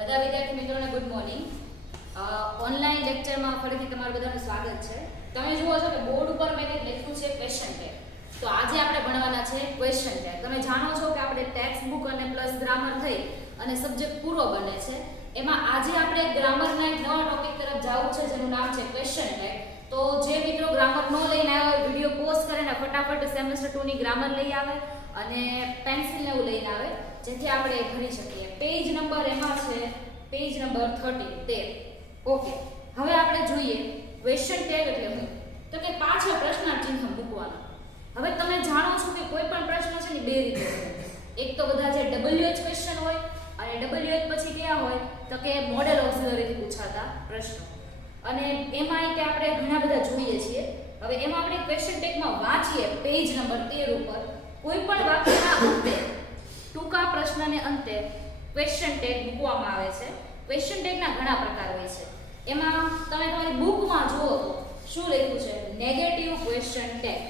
બધા વિદ્યાર્થી મિત્રોને ગુડ મોર્નિંગ. ઓનલાઈન લેક્ચરમાં ફરીથી તમારું બધાનું સ્વાગત છે. તમે જુઓ છો કે બોર્ડ ઉપર મેં લખ્યું છે ક્વેશ્ચન ટેગ. તો આજે આપણે ભણવાના છે ક્વેશ્ચન ટેગ. તમે જાણો છો કે આપણે ટેક્સ્ટ બુક અને પ્લસ ગ્રામર થઈ અને સબ્જેક્ટ પૂરો બને છે. એમાં આજે આપણે ગ્રામરના એક નવા ટોપિક તરફ જવું છે જેનું નામ છે ક્વેશ્ચન ટેગ. તો જે મિત્રો ગ્રામર ન લઈને આવ્યા હોય વિડીયો પોઝ કરીને ફટાફટ સેમેસ્ટર 2 ની ગ્રામર લઈ આવે અને પેન્સિલ ને એવું લઈને આવે જેથી આપણે ભણી શકીએ. પેજ નંબર એમાં છે પેજ નંબર 13. ઓકે, હવે આપણે જોઈએ ક્વેશ્ચન ટેગ એટલે શું. તો કે પાછળ પ્રશ્નાર્થ ચિહ્ન મૂકવાનું. હવે તમે જાણો છો કે કોઈ પણ પ્રશ્ન છે ને બે રીતે બને. એક તો બધા જે WH ક્વેશ્ચન હોય અને WH પછી કયા હોય તો કે મોડેલ ઓક્સિલરીથી પૂછાતા પ્રશ્નો. અને એમાં કે આપણે ઘણા બધા જોઈએ છીએ. હવે એમાં આપણે ક્વેશ્ચન ટેગમાં વાંચીએ પેજ નંબર 13 ઉપર કોઈ પણ વાક્યના અંતે ટૂંકા પ્રશ્નને અંતે ક્વેશ્ચન ટેગ મૂકવામાં આવે છે. ક્વેશ્ચન ટેગના ઘણા પ્રકાર હોય છે. એમાં તમે તમારી બુકમાં જુઓ તો શું લખ્યું છે નેગેટિવ ક્વેશ્ચન ટેગ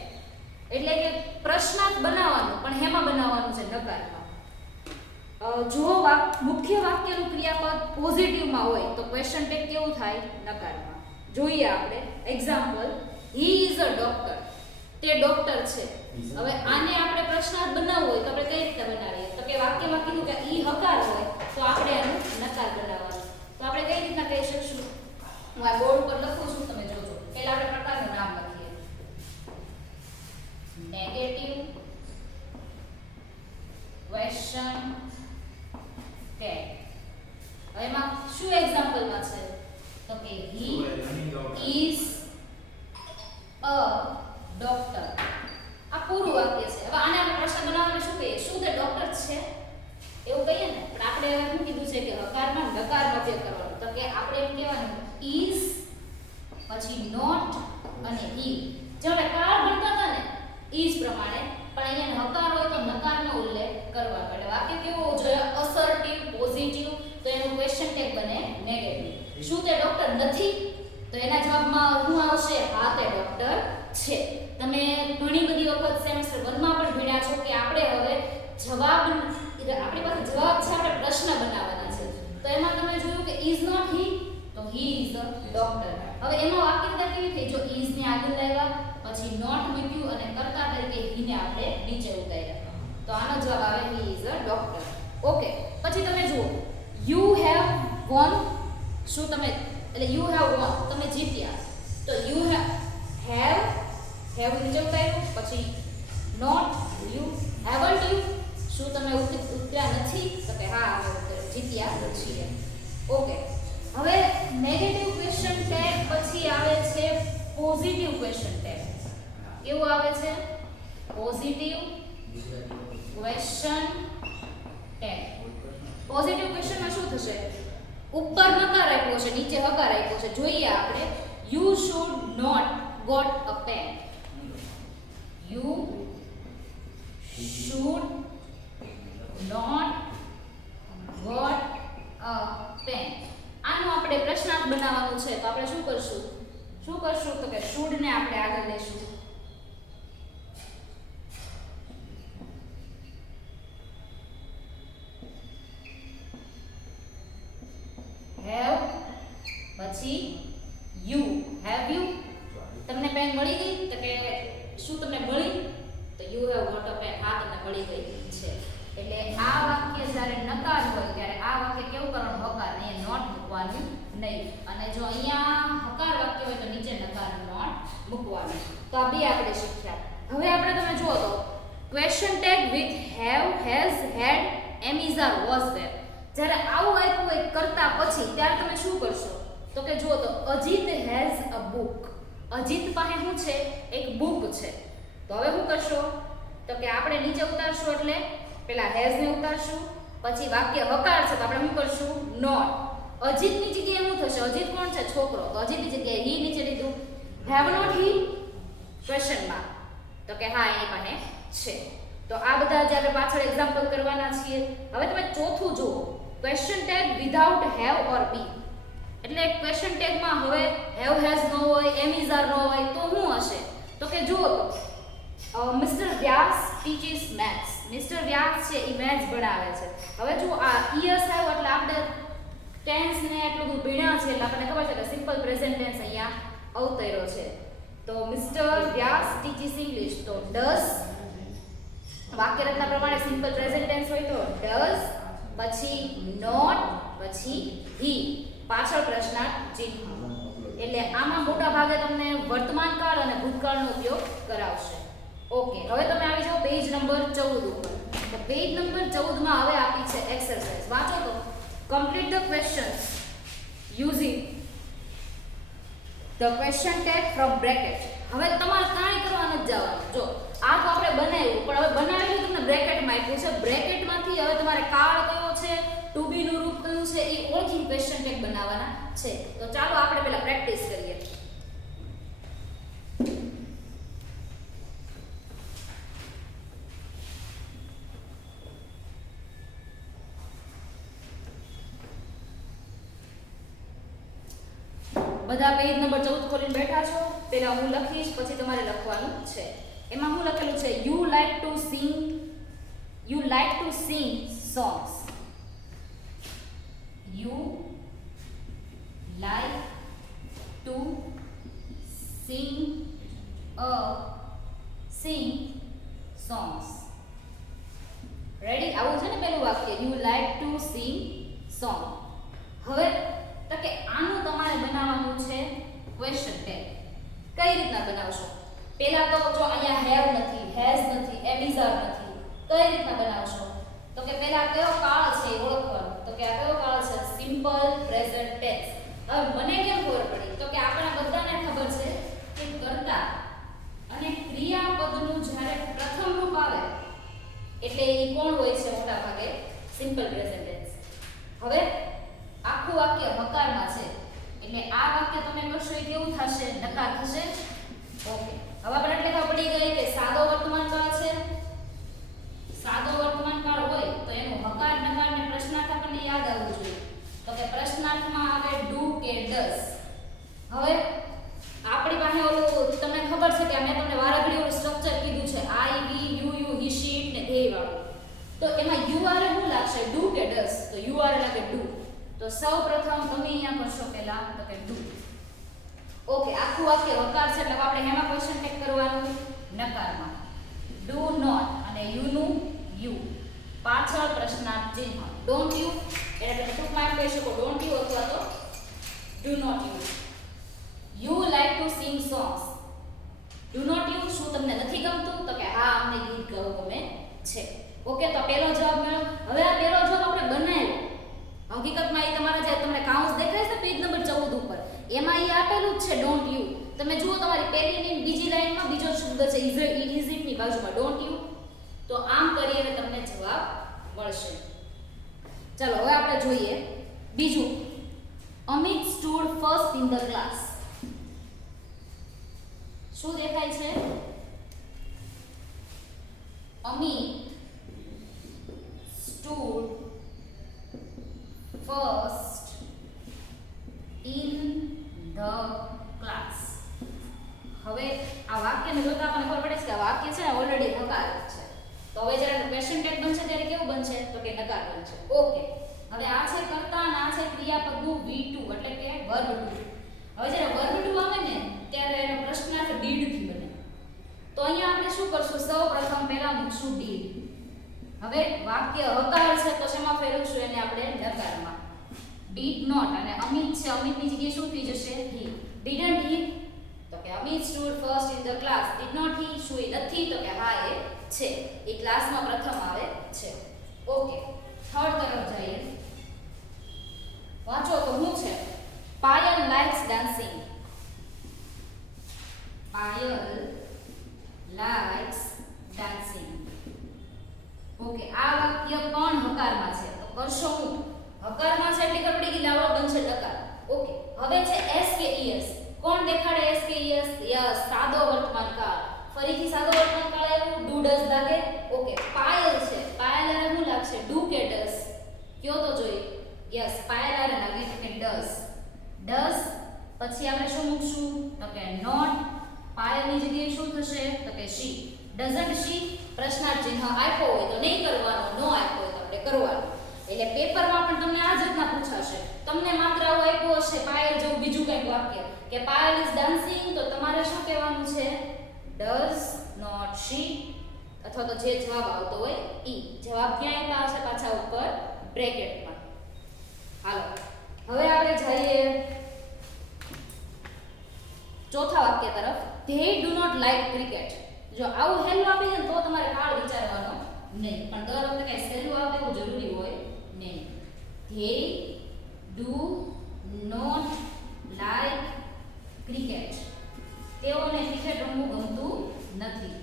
એટલે કે પ્રશ્નાર્થ બનાવવાનું પણ હેમાં બનાવવાનું છે નકારમાં. જો મુખ્ય વાક્યનું ક્રિયાપદ પોઝિટિવમાં હોય તો ક્વેશ્ચન ટેગ કેવું થાય નકારમાં. જોઈએ આપણે example he is a doctor. તે ડોક્ટર છે. હવે આને આપણે પ્રશ્નાર્થ બનાવવો હોય તો આપણે કઈ રીતે બનાવીએ તો કે વાક્યમાં કીધું કે ઈ હકાર હોય તો આપણે એનું નકાર બનાવવાનું. તો આપણે કઈ રીતના કહી શકશું? હું આ બોર્ડ પર લખું છું, તમે જોજો. પહેલા આપણે પ્રકારનું નામ લખીએ નેગેટિવ ક્વેશ્ચન ટેગ. હવે એમાં શું એક્ઝામ્પલમાં છે તો કે હી ઇઝ અ ડોક્ટર. આ પૂરું વાક્ય છે. હવે આને આપણે પ્રશ્ન બનાવવાનું શું કહીએ? શું તે ડોક્ટર છે એવું કહીએ ને. પણ આપણે શું કીધું છે કે હકારમાં નકાર મધ્ય કરવાનો. તો કે આપણે એમ કહેવાનું ઇઝ પછી નોટ અને ઈ. જો આપણે કાર ભણતા હતા ને ઇઝ પ્રમાણે પણ અહીંયા હકાર હોય તો નકારનો ઉલ્લેખ કરવા પડે. વાક્ય કેવું હોવું જોઈએ? અસર્ટિવ, પોઝિટિવ. તો એનું ક્વેશ્ચન ટેગ બને નેગેટિવ. શું તે ડોક્ટર નથી તો એના જવાબમાં શું આવશે? હા તે ડોક્ટર છે. તમે ઘણી બધી વખત સેમેસ્ટર 1 માં પણ ભણ્યા છો કે આપણે હવે જવાબ આપણી પાસે જવાબ છે, આપણે પ્રશ્ન બનાવવાના છે. તો એમાં તમે જોયું કે ઇઝ નોટ હી તો હી ઇઝ અ ડોક્ટર. હવે એમાં વાક્યતા કેવી થઈ? જો ઇઝ ને આગળ લાવ્યા પછી નોટ મૂક્યું અને કર્તા તરીકે હી ને આપણે નીચે ઉતાર્યા તો આનો જવાબ આવે he is a doctor. Okay, પછી તમે જુઓ યુ હેવ વોન. શું તમે એટલે યુ હેવ વોન તમે જીત્યા. તો યુ હેવ નીચે ઉતાર્યું પછી નોટ યુ હેવન્ટ યુ. શું તમે ઉતર્યા નથી તો કે હા અમે જીત્યા છીએ. ઓકે, હવે નેગેટિવ ક્વેશ્ચન ટેગ પછી આવે છે પોઝિટિવ ક્વેશ્ચન ટેગ. કેવું આવે છે? Positive question tag. પોઝિટિવ ક્વેશ્ચનમાં શું થશે? ઉપર નકાર આપ્યો છે, નીચે હકાર આપ્યો છે. જોઈએ આપણે you should not got a pen. You should not got a pen. આનું આપણે પ્રશ્નાર્થ બનાવવાનું છે તો આપણે શું કરશું તો કે શુડ ને આપણે આગળ લેશું. હેવ પછી યુ. હેવ યુ તમને પેન મળી ગઈ તો કે શું તમને મળી તો you have got a pen. હા તમને મળી ગઈ છે. એટલે આ વાક્ય જ્યારે નકાર હોય ત્યારે આ વાક્ય કેવું કરવાનું? હકાર. અહીંયા નોટ મૂકવાનું નહીં. અને જો અહીંયા હકાર વાક્ય હોય તો નીચે નકાર નોટ મૂકવાનું. તો આ બે આપણે શીખ્યા. હવે આપણે તમે જુઓ તો question tag with have, has, had, am is are, was there. જ્યારે આવું આપ્યું હોય કરતા પછી ત્યારે તમે શું કરશો તો કે જુઓ તો Ajit has a book. Ajit પાસે શું છે? એક બુક છે. તો હવે શું કરશો તો કે આપણે નીચે ઉતારશું એટલે પેલા હેઝ ને ઉતારશું પછી વાક્ય હકાર છે તો આપણે શું કરશું? નોટ. અજીતની જગ્યાએ શું થશે? અજીત કોણ છે? છોકરો. તો અજીતની જગ્યાએ હી નીચે લીધું. Have not he question mark તો કે હા એની પાસે છે. તો આ બધા જે આપણે પાછળ એક્ઝામ્પલ કરવાના છીએ. હવે તમે ચોથું જુઓ ક્વેશ્ચન ટેગ વિધાઉટ હેવ ઓર બી. એટલે ક્વેશ્ચન ટેગમાં હવે હેવ હેઝ ન હોય, એમ ઇઝ આર ન હોય તો શું હશે તો કે જુઓ તો મિસ્ટર વ્યાસ ટીચીસ મેથ્સ. મિસ્ટર વ્યાસ છે એ મેથ્સ ભણાવે છે. હવે જો આ યસ આવ્યો એટલે આપણે ટેન્સ ને એટલું બધું ભીણા છે એટલે આપણને ખબર છે કે સિમ્પલ પ્રેઝન્ટ ટેન્સ અહીંયા અવતર્યો છે. તો મિસ્ટર વ્યાસ ટીચીસ ઇંગ્લિશ, તો ડઝ વાક્ય રચના પ્રમાણે સિમ્પલ પ્રેઝન્ટ ટેન્સ હોય તો ડઝ, પછી નોટ, પછી હી, પાછળ પ્રશ્નાર્થ ચિહ્ન. એટલે આમાં મોટા ભાગે તમને વર્તમાન કાળ અને ભૂતકાળનો ઉપયોગ કરાવશે. ઓકે, હવે તમે આવી જાઓ પેજ નંબર 14 ઉપર. તો પેજ નંબર 14 માં હવે આપી છે એક્સરસાઇઝ. વાંચો તો. Complete the questions using the question tag from bracket. હવે તમારે કાંઈ કરવા નથી જવાનું. જો આ તો આપણે બનાવ્યું, પણ હવે બનાવેલું તમને બ્રેકેટમાં આપ્યું છે. બ્રેકેટમાંથી હવે તમારે કાળ કયો છે, ટુ બી નું રૂપ કયું છે એ ઓળખીને ક્વેશ્ચન ટેગ બનાવવાના છે. તો ચાલો આપણે પહેલા પ્રેક્ટિસ કરીએ. બધા પેજ નંબર 14 ખોલીને બેઠા છો. પહેલા હું લખીશ, પછી તમારે લખવાનું છે. એમાં હું લખેલું છે you like to Singh songs. You like to sing songs. Ready? આવું છે ને પેલું વાક્ય, you like to sing song. હવે તો કે આનું તમારે બનાવવાનું છે ક્વેશ્ચન ટેગ. કઈ રીતના બનાવશો? પહેલા તો જો અહીંયા હેવ નથી, હેઝ નથી, એબીઝાર નથી, કઈ રીતના બનાવશો? તો કે પહેલા કયો કાળ છે ઓળખવાનો. તો કે આ કયો કાળ છે? Simple present tense. હવે મને કેમ ખબર પડી? તો કે આપણા બધાને ખબર છે કે કર્તા અને ક્રિયાપદનું જ્યારે પ્રથમ રૂપ આવે એટલે એ કોણ હોય છે? મોટા ભાગે સિમ્પલ પ્રેઝન્ટ ટેન્સ. હવે આખું વાક્ય હકારમાં છે એટલે આ વાક્ય તમે કરશો એ કેવું થશે? નકાર થશે. ઓકે, હવે આપણે એટલે ખબર પડી ગઈ કે સાદો વર્તમાન કાળ છે. સાદો વર્તમાન કાળ હોય તો એનું હકાર, નકાર ને પ્રશ્નાર્થ આપણને યાદ આવવું જોઈએ. તો કે પ્રશ્નાર્થમાં આવે ડુ કે ડઝ. હવે આપણી પાસે ઓલું તમને ખબર છે કે મેં તમને વારાઘડી ઓલું સ્ટ્રક્ચર કીધું છે, આઈ, વી, યુ, હી, શી, ઇટ ને ધેય વાળું. તો એમાં યુ આર શું લાગશે? ડુ કે ડઝ? તો યુ આર લાગે ડુ. તો સૌપ્રથમ તમે અહીંયા કરશો પહેલા તો કે ડુ. ઓકે, આખું વાક્ય હકાર છે એટલે આપણે એમાં ક્વેશ્ચન ટેગ કરવાનું નકારમાં. ડુ નોટ અને યુ નું યુ, પાછળ પ્રશ્નાર્થ ચિહ્ન. ડોન્ટ યુ એટલે તમે ટૂંકમાં કહી શકો ડોન્ટ યુ અથવા તો do not you. You like to sing songs. Do not you, શું તમને નથી ગમતું? તો કે હા, અમને ગીત ગાવું ગમે છે. ઓકે, તો પહેલો જવાબ મળ્યો. હવે આ પહેલો જવાબ આપણે બનાવ્યો. હકીકતમાં એ તમારા જે તમને કાઉન્સ દેખાય છે પેજ નંબર 14 ઉપર, એમાં એ આપેલું જ છે ડોન્ટ યુ. તમે જુઓ તમારી પહેલી ની બીજી લાઈનમાં બીજો શબ્દ છે ઇઝ ઇટ ની બાજુમાં ડોન્ટ યુ. તો આમ કરીને તમને જવાબ મળશે. ચાલો હવે આપણે જોઈએ બીજું. Amit stood first in the class. શું દેખાય છે? Amit stood first in the class. હવે આ વાક્યને જોતા આપણને ખબર પડે છે કે આ વાક્ય છે ને ઓલરેડી નકાર છે. તો હવે જ્યારે ક્વેશ્ચન ટેગ બનશે ત્યારે કેવું બનશે? તો કે નકાર બનશે. ઓકે, હવે આ છે કર્તા અને આ છે ક્રિયાપદનું V2 એટલે કે વર્બ 2. હવે જ્યારે વર્બ 2 આવે ને ત્યારે એનો પ્રશ્નાર્થ ડીડ થી બને. તો અહીંયા આપણે શું કરશું? સૌપ્રથમ પહેલા મૂકશું ડીડ. હવે વાક્ય હકાર છે તો શેમાં ફેરવશું? એને આપણે નકારમાં. ડીડ નોટ અને અમિત છે, અમિતની જગ્યાએ શું થઈ જશે? હી. Didn't he? તો કે Amit stood first in the class. Did not he? શું એ નથી? તો કે હા એ છે, એ ક્લાસમાં પ્રથમ આવે છે. ઓકે, થર્ડ તરફ જઈએ. વાંચો તો શું છે? Payal likes dancing. Payal likes dancing. Okay, આ વાક્ય પણ હકારમાં છે તો કરશો હું? હકારમાં છે એટલે ખબર પડી ગઈ લાવો બનશે નકાર. ઓકે, હવે છે એસ કે ઈએસ. કોણ દેખાડે એસ કે ઈએસ? યસ, સાદો વર્તમાન કાળ. ફરીથી સાદો વર્તમાન કાળ આવ્યું, ડુ ડઝ લાગે. ઓકે, પાયલ છે, પાયલ આરે શું લાગશે? ડુ કે ડઝ? કયો તો જોઈએ. યસ, પાયલ આરે લાગે કે ડઝ. ડઝ પછી આપણે શું મૂકશું? તો કે નોટ. પાયલની જગ્યાએ શું થશે? તો કે શી. ડઝન્ટ શી? પ્રશ્નાર્થ ચિહ્ન આપ્યો હોય તો નહીં કરવાનું, નો આપ્યો હોય તો આપણે કરવાનું. એટલે પેપરમાં પણ તમને આ જ રીતના જાતના પૂછાશે. તમને માત્ર આવું આપ્યું હશે પાયલ જેવું બીજું કંઈક વાક્ય કે પાયલ ઇઝ ડાન્સિંગ, તો તમારે શું કહેવાનું છે? ડઝ નોટ શી, અથવા તો જે જવાબ આવતો હોય ઈ. જવાબ ક્યાં આપ્યા હશે? પાછા ઉપર બ્રેકેટમાં. હાલો હવે આપણે જઈએ ચોથા વાક્ય તરફ. They do not like cricket. જો આવું હેલું આપી દે તો તમારે કાળ વિચારવાનો નહીં, પણ દર વખતે કઈ સહેલું આવે એવું જરૂરી હોય નહીં. They do not like cricket. તેઓને ક્રિકેટ રમવું ગમતું નથી.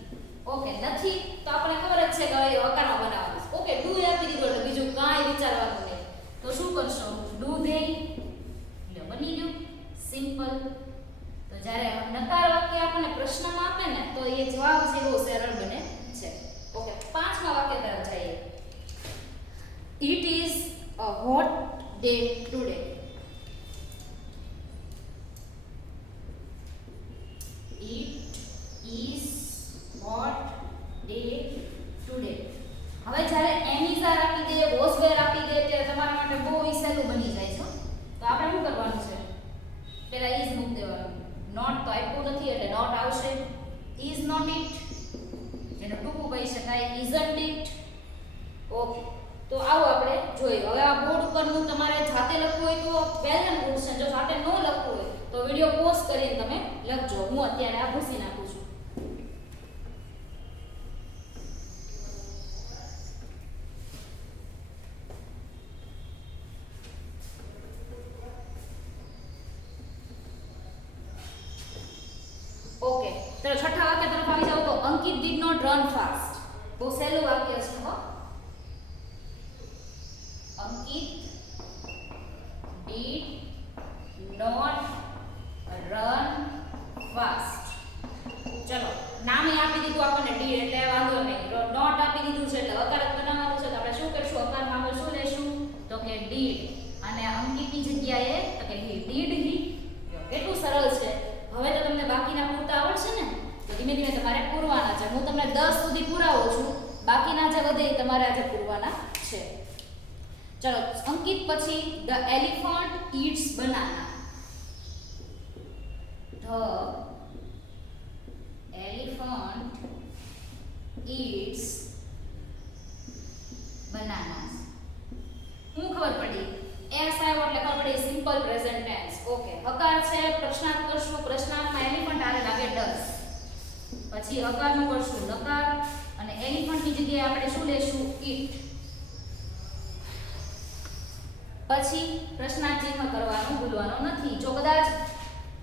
ઓકે, નથી તો આપણે ખબર જ છે કે હવે હકારમાં બનાવવાનું છે. ઓકે, ડુ આપી દીધું એટલે બીજું કાંઈ વિચારવાનું નહીં. તો શું કરશો? ડુ ધે, એટલે બની ગયું સિમ્પલ. તો જ્યારે નકાર વાક્ય આપણને પ્રશ્નમાં આપે ને તો એ જવાબ છે બહુ સરળ બને છે. ઓકે, પાંચમા વાક્ય તરફ જઈએ. It is a hot day today. It is hot day today. હવે જ્યારે એમિઝાર આપી દે, વોઝવેર આપી દે ત્યારે તમારા માટે બહુ સહેલું બની જાય છે. તો આપણે શું કરવાનું છે? પહેલા ઇઝ મૂકી દેવાનું. નોટ તો આપ્યું નથી એટલે નોટ આવશે. ઇઝ નોટ ઇટ, જેને ટૂંકું કહી શકાય ઇઝન્ટ ઇટ. ઓકે, તો આવો આપણે જોઈએ. હવે આ બોર્ડ ઉપરનું તમારે જાતે લખવું હોય તો વેલ એન્ડ ગુડ છે. જો જાતે ન લખવું હોય તો વિડિયો પોઝ કરીને તમે લખજો. હું અત્યારે આ ભૂસી નાખું છું. ઓકે, તો છઠ્ઠા વાક્ય તરફ આવી જાવ તો અંકિત ડીડ નોટ રન ફાસ્ટ. બહુ સહેલું વાક્ય છે હો. અંકિત ડીડ નોટ રન ફાસ્ટ. ચલો, નામે આપી દીધું આપણને ડીડ એટલે વાંધો નહીં. નોટ આપી દીધું છે એટલે હકારક બનાવવાનું છે. તો આપણે શું કરશું? હકારમાં આપણે શું લેશું? તો કે ડીડ. અને અંકિતની જગ્યાએ તો કે હી. Did he. કેટલું સરળ છે. હવે તો તમને બાકીના પૂરતા આવડશે ને, તો ધીમે ધીમે તમારે પૂરવાના છે. હું તમને 10 સુધી પુરાવું છું, બાકીના જે વધે એ તમારે આજે પૂરવાના છે. ચલો, અંકિત પછી the elephant its banana. The elephant its banana. હું ખબર પડી એસ આવ્યો એટલે ખબર પડી સિમ્પલ પ્રેઝન્ટ ટેન્સ. ઓકે, હકાર છે, પ્રશ્નાર્થ કરશું. પ્રશ્નાર્થમાં એલિફન્ટ આને લાગે ડઝ. પછી હકારનું કરશું નકાર, અને એલિફન્ટની જગ્યાએ આપણે શું લેશું? ઈટ. પછી પ્રશ્નાર્થ ચિહ્ન કરવાનું ભૂલવાનું નથી. જો કદાચ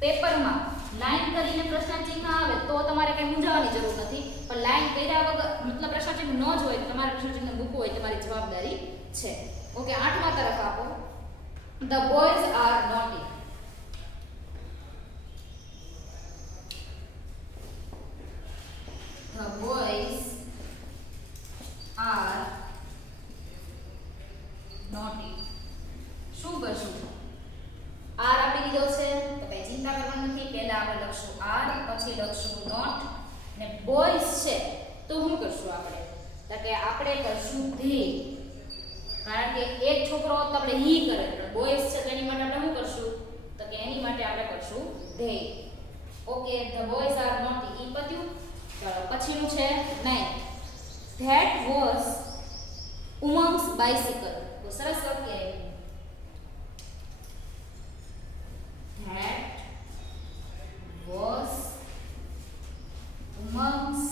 પેપરમાં લાઈન કરીને પ્રશ્નાર્થ ચિહ્ન આવે તો તમારે કંઈ મૂંઝાવાની જરૂર નથી, પણ લાઈન કર્યા વગર મતલબ પ્રશ્નાર્થ ચિહ્ન ન જ હોય તો તમારે પ્રશ્નાર્થ ચિહ્ન મૂકવું હોય તમારી જવાબદારી છે. ઓકે, આઠમા તરફ આપો. The boys are naughty. The boys are naughty. શું કરશું? આર આપી દીધો છે તો કઈ ચિંતા કરવાની નથી. પહેલા આપણે લખશું આર, પછી લખશું નોટ, ને બોયઝ છે તો શું કરશું આપણે? તો કે આપણે કરશું ધે. કારણ કે એક છોકરો તો આપણે હી કરે, પણ બોયઝ છે તો એની માટે આપણે શું કરશું? તો કે એની માટે આપણે કરશું they. Okay, the boys are naughty. ઈ પત્યું. ચલો, પછીનું છે 9. That was Umang's bicycle. તો સરસ વાક્ય આવ્યું. That was Umang's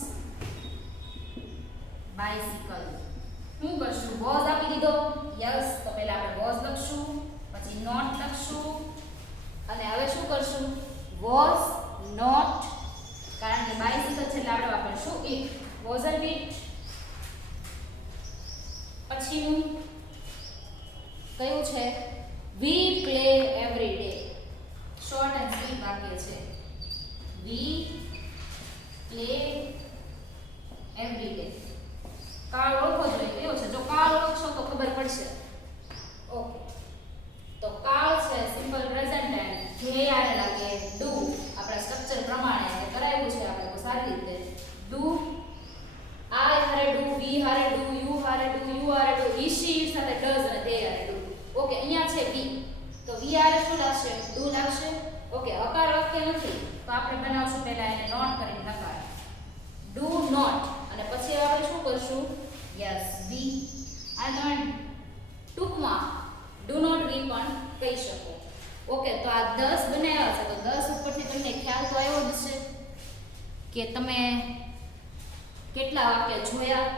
bicycle. શું કરશું? was આપી દીધો. યસ, તો પહેલા આપણે was લખશું, પછી not લખશું, અને હવે શું કરશું? was not, કારણ કે bicycle છે એટલે આપણે વાપરશું it. wasn't it. પછીનું કયું છે? we play every day. Short and sweet વાક્ય છે. we play every day. કાળ ઓળખો જોઈએ કેવો છે? જો કાળ ઓળખશો તો ખબર પડશે. ઓકે, તો કાળ છે સિમ્પલ પ્રેઝન્ટ ટાઈમ. જે આને લાગે ડુ. આપણા સ્ટ્રક્ચર પ્રમાણે કરાવ્યું છે આપણે તો સારી રીતે. ડુ, આઈ હારે ડુ, વી હારે ડુ, યુ હારે ડુ, યુ હારે ડુ, ઈ શી સાથે ડઝ અને ધે હારે ડુ. ઓકે, અહીંયા છે આપણે બનાવશું પહેલા એને નોટ કરીને નકાર ડુ નોટ અને પછી આપણે શું કરશું યસ વી અને તમે ટૂંકમાં ડુ નોટ વી પણ કહી શકો. ઓકે, તો આ 10 બનાવ્યા છે તો 10 ઉપરથી તમને ખ્યાલ તો આવ્યો જ છે કે તમે કેટલા વાક્ય જોયા.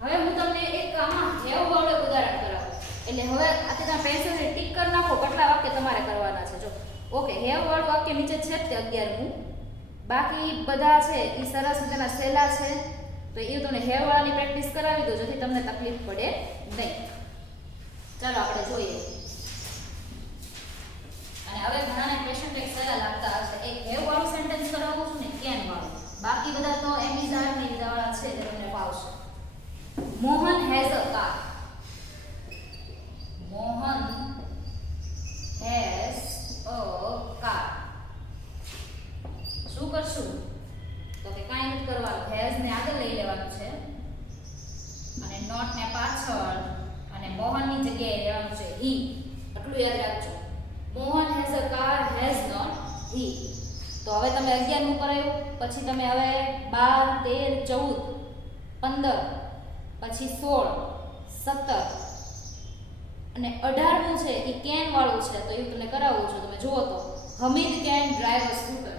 હવે હું તમને એક આમાં હેવ વાળું ઉદાહરણ કરાવું. એટલે હવે આ તમે પેન્સિલથી ટીક કરી નાખો કેટલા વાક્ય તમારે કરવાના છે. જો ઓકે, હેવ વાળું વાક્ય નીચે છે તે 11મું. બાકી બધા છે એ સરસ મજાના સહેલા છે તો એ તમને હેવ વાળાની પ્રેક્ટિસ કરાવી દો જેથી તમને તકલીફ પડે નહીં. ચાલો આપણે જોઈએ. અને હવે ઘણાને ક્વેશ્ચન ટેક સહેલા લાગતા હશે. એક હેવ વાળું સેન્ટેન્સ કરાવું છું ને કેન વાળું. બાકી બધા તો એમિઝાર ને વાળા છે જે તમને ફાવશે. Mohan has a car. Mohan has a car. શું કરશું તો કે કાંઈ નથી કરવાનું. હેઝ ને આગળ લઈ લેવાનું છે અને નોટ ને પાછળ અને મોહનની જગ્યાએ લેવાનું છે હી. આટલું યાદ રાખજો. Mohan has a car has not he. તો હવે તમે 11મું કરાયું પછી તમે હવે 12 13 14 15 પછી 16 17 અને 18મું છે એ કેન વાળું છે તો એ તમને કરાવું છું. તમે જુઓ તો Hamid can drive a scooter.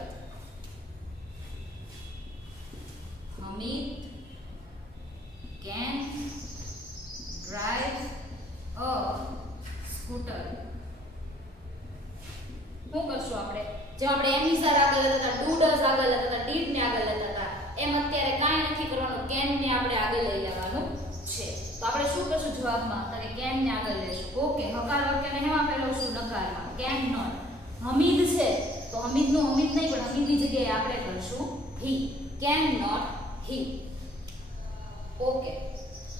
Hamid can drive a scooter. શું કરશું આપણે? જેમ આપણે એમિઝાર આગળ લેતા હતા, ડુ ડઝ આગળ લેતા હતા, ડીડ ને આગળ લેતા હતા એમ અત્યારે કાંઈ નથી કરવાનું. કેન ને આપણે આગળ લઈ લેવાનું છે. તો આપણે શું કરશું જવાબમાં? તો કેન ને આગળ લેશું. ઓકે, હકાર વાક્યને હેમાં ફેરવશું નકારમાં. Can not. હમીદ છે તો હમીદનું હમીદ નહીં પણ હમીદની જગ્યાએ આપણે કરશું he. Can not he. Okay,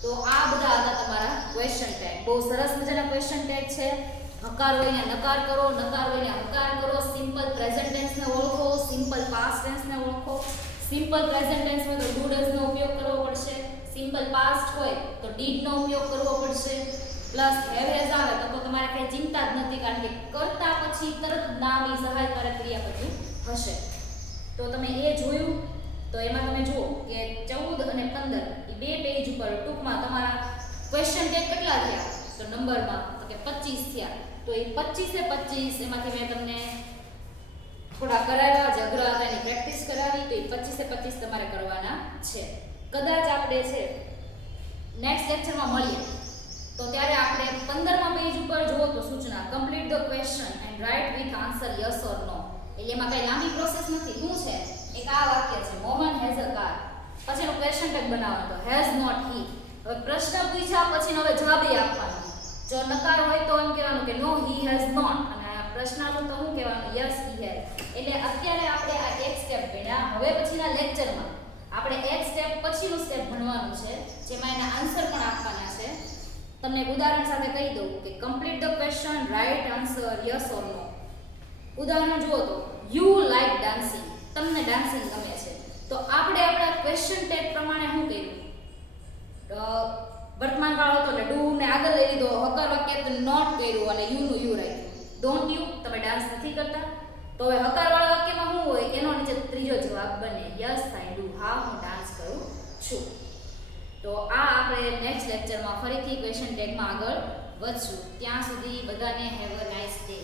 તો આ બધા હતા તમારા ક્વેશ્ચન ટેગ. બહુ સરસ મજાના ક્વેશ્ચન ટેગ છે. હકાર હોય ને નકાર કરો, નકાર હોય ને હકાર કરો. સિમ્પલ પ્રેઝન્ટ ટેન્સ ને ઓળખો, સિમ્પલ પાસ્ટ ટેન્સ ને ઓળખો. સિમ્પલ પ્રેઝન્ટ ટેન્સ હોય તો ડુ ડઝ નો ઉપયોગ કરવો પડશે. સિમ્પલ પાસ્ટ હોય તો ડીડ નો ઉપયોગ કરવો પડશે. પ્લસ હેવ હેઝ આવે તો તમારે કઈ ચિંતા જ નથી કારણ કે કરતા પછી તરત નામી સહાયકારક ક્રિયાપદ હશે. તો તમે એ જોયું તો એમાં તમે જુઓ કે 14 અને 15 એ બે પેજ ઉપર ટૂંકમાં તમારા ક્વેશ્ચન ટેગ કેટલા થયા તો નંબરમાં તો કે 25 થયા. તો એ 25 એમાંથી મેં તમને થોડા કરાવ્યા જે અઘરા હતા એની પ્રેક્ટિસ કરાવી. તો એ 25 તમારે કરવાના છે. કદાચ આપણે છે નેક્સ્ટ લેક્ચરમાં મળીએ તો ત્યારે આપણે 15મા પેજ ઉપર જુઓ તો સૂચના complete the question and write with answer yes or no. એટલે એમાં કઈ લાંબી પ્રોસેસ નથી. શું છે? એક આ વાક્ય છે મોહન હેઝ અ કાર. પછી એનો ક્વેશ્ચન ટેગ બનાવવાનો તો હેઝ નોટ હી. હવે પ્રશ્ન પૂછ્યા પછી હવે જવાબ આપવાનો. જો નકાર હોય તો એમ કહેવાનું કે નો હી હેઝ નોટ અને પ્રશ્નાર્થ તો શું કહેવાનું યસ હી હેઝ. એટલે અત્યારે આપણે આ એક સ્ટેપ ભણ્યા. હવે પછીના લેક્ચરમાં આપણે એક સ્ટેપ પછીનું સ્ટેપ ભણવાનું છે જેમાં એના આન્સર પણ આપવાના છે. તમને એક ઉદાહરણ સાથે કહી દઉં કે complete the question write answer yes or no. ઉદાહરણ જુઓ તો યુ લાઇક ડાન્સિંગ. તમને ડાન્સિંગ ગમે છે. તો આપણે આપણા ક્વેશ્ચન ટેગ પ્રમાણે શું કર્યું? તો વર્તમાન કાળ હતો એટલે ડુ ને આગળ લઈ લીધો. હકાર વાક્ય તો નોટ કર્યું અને યુ નું યુ રાખ્યું. ડોન્ટ યુ તમે ડાન્સ નથી કરતા. તો હવે હકાર વાળા વાક્યમાં શું હોય? એનો નીચે ત્રીજો જવાબ બને યસ આઈ ડુ. હા હું ડાન્સ કરું છું. તો આ આપણે નેક્સ્ટ લેક્ચરમાં ફરીથી ક્વેશ્ચન ટેગમાં આગળ વધશું. ત્યાં સુધી બધાને હેવ અ નાઇસ ડે.